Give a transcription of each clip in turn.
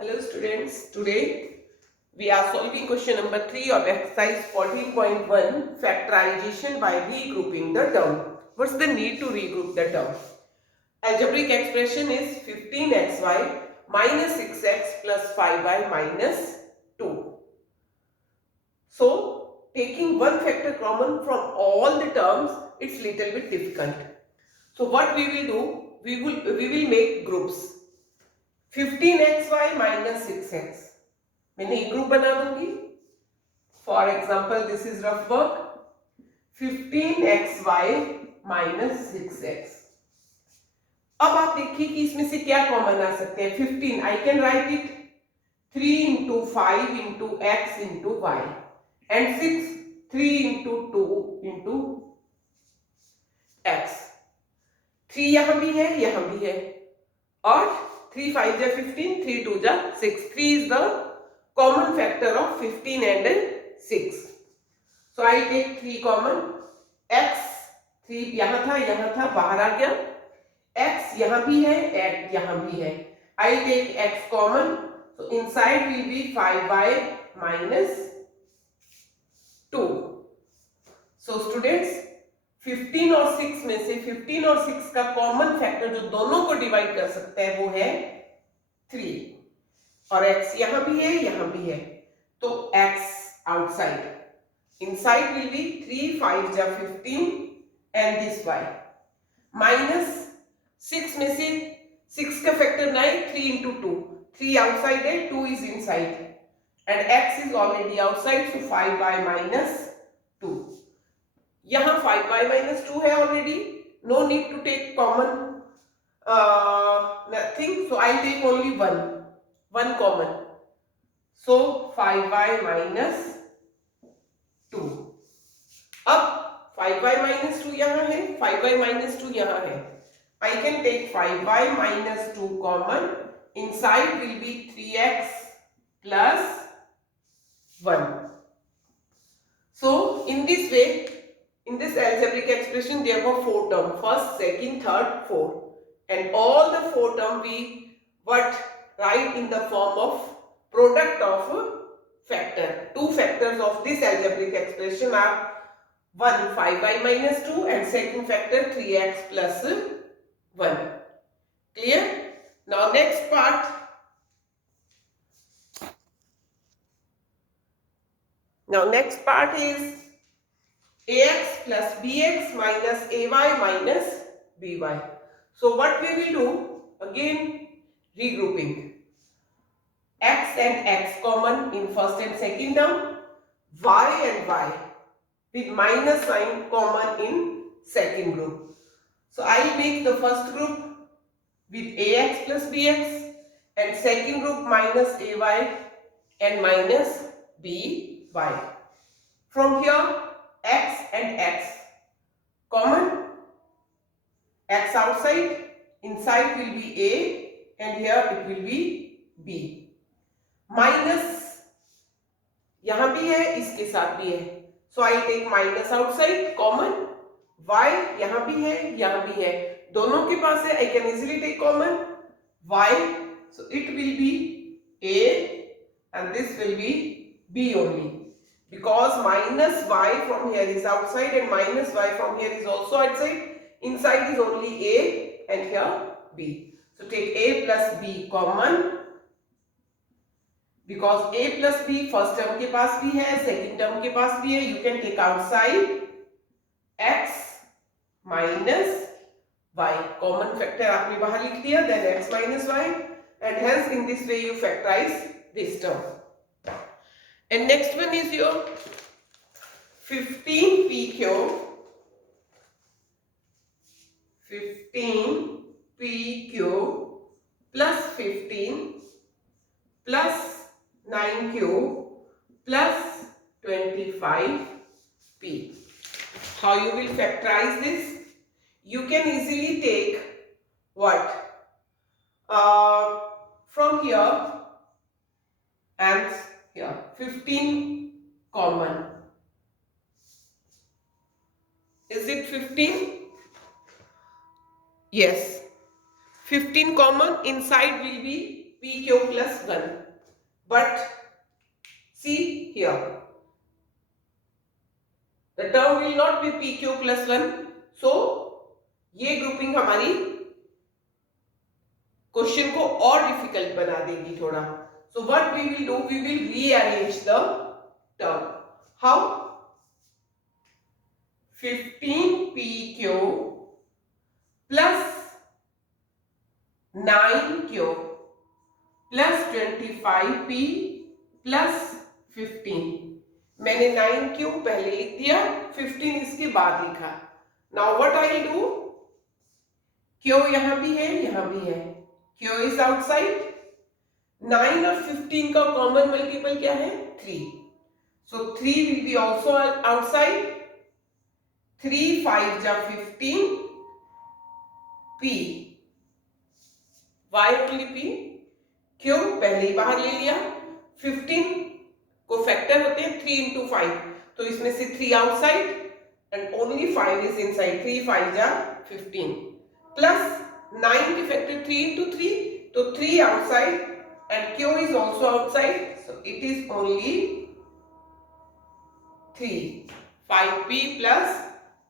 Hello students, today we are solving question number 3 of exercise 14.1 factorization by regrouping the term. What's the need to regroup the term? Algebraic expression is 15xy minus 6x plus 5y minus 2. So taking one factor common from all the terms, it's little bit difficult. So what we will do, we will make groups. 15xy minus 6x. मैंने एक group बना दूंगी. For example this is rough work. 15xy minus 6x. अब आप देखिए कि इसमें से क्या कॉमन आ सकते हैं. 15 I can write it 3 into 5 into x into y and 6 3 into 2 into x. 3 यहां भी है, यहां भी है, और 3 5 जा 15, 3 2 जा 6. 3 is the common factor of 15 and 6. So I take 3 common. x 3 यहां था, बाहर आ गया. x यहां भी है, x यहां भी है. I take x common. So inside will be 5y minus 2. So students 15 और 6 में से 15 और 6 का कॉमन फैक्टर जो दोनों को डिवाइड कर सकता है वो है 3. और x यहां भी है, यहां भी है, तो x outside. Inside will B 3 5 जा 15 एंड दिस y माइनस 6 में से 6 का फैक्टर 9. 3 into 2, 3 आउटसाइड है, 2 is inside and x is already outside. So 5y minus 2. यहां 5y minus 2 है already. No need to take common nothing. So I take only 1 common. So 5y minus 2. अब 5y minus 2 यहां है, 5y minus 2 यहां है. I can take 5y minus 2 common. Inside will be 3x plus 1. So in this way, in this algebraic expression there were 4 terms. First, second, third, fourth. And all the 4 terms we write in the form of product of factor. 2 factors of this algebraic expression are one 5y minus 2 and second factor 3x plus 1. Clear? Now next part. Now next part is ax plus bx minus ay minus by. So what we will do, again regrouping. X and x common in first and second term, y and y with minus sign common in second group. So I will make the first group with ax plus bx and second group minus ay and minus by. From here x and x common, x outside, inside will be a and here it will be b. Minus यहां भी है, इसके साथ भी है. So I take minus outside common. y यहां भी है, यहां भी है, दोनों के पास है. I can easily take common y. So it will be a and this will be b only, because minus y from here is outside and minus y from here is also outside. Inside is only a and here b. So take a plus b common, because a plus b first term के पास भी है, second term के पास भी है. You can take outside x minus y. Common factor आपने बाहर लिख दिया, then x minus y, and hence in this way you factorize this term. And next one is your 15pq 15pq plus 15 plus 9q plus 25p. How you will factorize this? You can easily take what? From here and here 15 common. Is it 15? Yes. 15 common. Inside will be pq plus 1, but see here the term will not be pq plus 1, so ये grouping हमारी question को और difficult बना देगी थोड़ा. So what we will do, we will rearrange the term. How? 15pq plus 9q plus 25p plus 15. मैंने 9q पहले लिख दिया, 15 इसके बाद लिखा. Now what I will do? q यहां भी है, यहां भी है. q is outside. 9 और 15 का कॉमन मल्टीपल क्या है? 3. So 3 will be also outside. 3 5 जा 15. p. Why only p? क्यों? पहले ही बाहर ले लिया. 15 को फैक्टर होते हैं 3 into 5, तो इसमें से 3 outside and only 5 is inside. 3 5 जा 15 plus 9 के फैक्टर 3 into 3, तो 3 outside and q is also outside, so it is only 3. 5p plus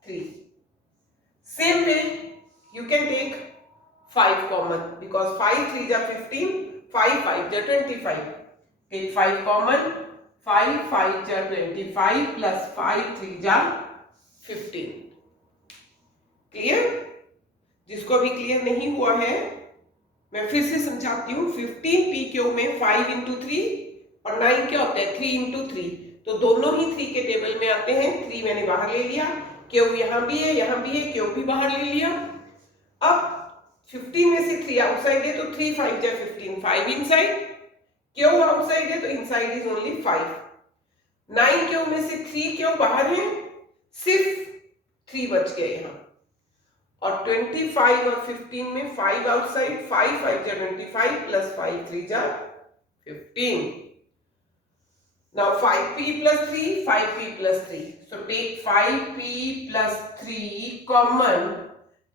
3. Same way you can take 5 common because 5 3 जा 15, 5 5 जा 25. Take 5 common. 5 5 जा 25 plus 5 3 जा 15. क्लियर? जिसको अभी clear नहीं हुआ है मैं फिर से समझाती हूँ. 15pq में 5 into 3 और 9 क्या होता है? 3 into 3, तो दोनों ही 3 के टेबल में आते हैं. 3 मैंने बाहर ले लिया, q यहां भी है, यहां भी है, q भी बाहर ले लिया. अब 15 में से 3 आउटसाइड है, तो 3 5 जा 15, 5 इनसाइड. q आउटसाइड है, तो इनसाइड इज ओनली 5. 9q में से 3q बाहर है, सिर्फ 3 बच गए यहां. और 25 और 15 में 5 आउटसाइड. 5 5 जा 25 प्लस 5 3 जा 15. Now 5p plus 3, 5p plus 3. So take 5p plus 3 common.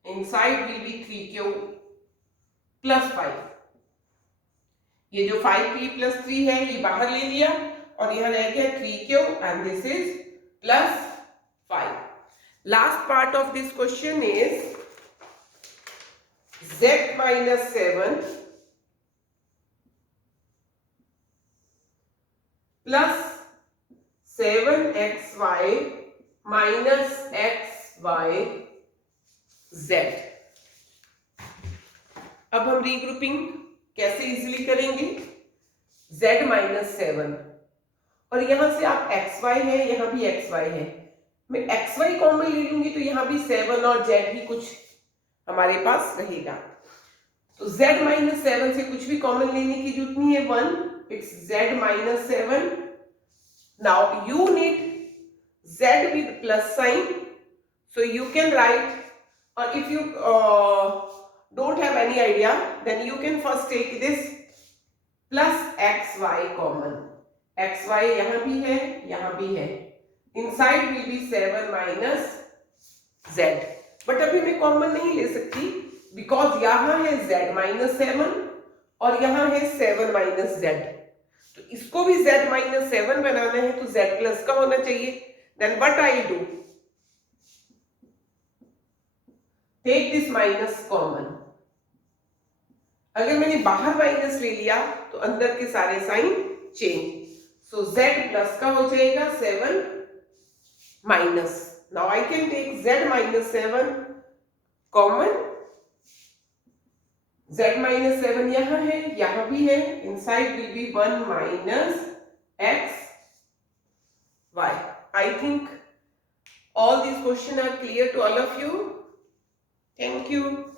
Inside will be 3q plus 5. ये जो 5p plus 3 है ये बाहर ले लिया और यहाँ रह गया 3q and this is plus 5. Last part of this question is z minus 7 plus 7xy minus xy z. अब हम रीग्रुपिंग कैसे इजीली करेंगे? z minus 7 और यहां से आप xy है, यहां भी xy है. मैं xy कॉमन ले लूंगी तो यहां भी 7 और z ही कुछ हमारे पास रहेगा. तो z minus 7 से कुछ भी कॉमन लेने की जरूरत नहीं है. 1, it's z minus 7. Now you need z with plus sign, so you can write, or if you don't have any idea, then you can first take this plus xy common. xy यहाँ भी है, यहाँ भी है. Inside will be 7 minus z. But अभी मैं common नहीं ले सकती बिकॉज यहाँ है z minus 7 और यहाँ है 7 minus z. तो इसको भी z minus 7 बनाना है तो z plus का होना चाहिए. Then what I do? Take this minus common. अगर मैंने बाहर माइनस ले लिया तो अंदर के सारे sign change. So z plus का हो जाएगा 7 minus. Now I can take z minus 7 common. z minus 7 यहां है, यहां भी है. Inside will be 1 minus x y. I think all these questions are clear to all of you. Thank you.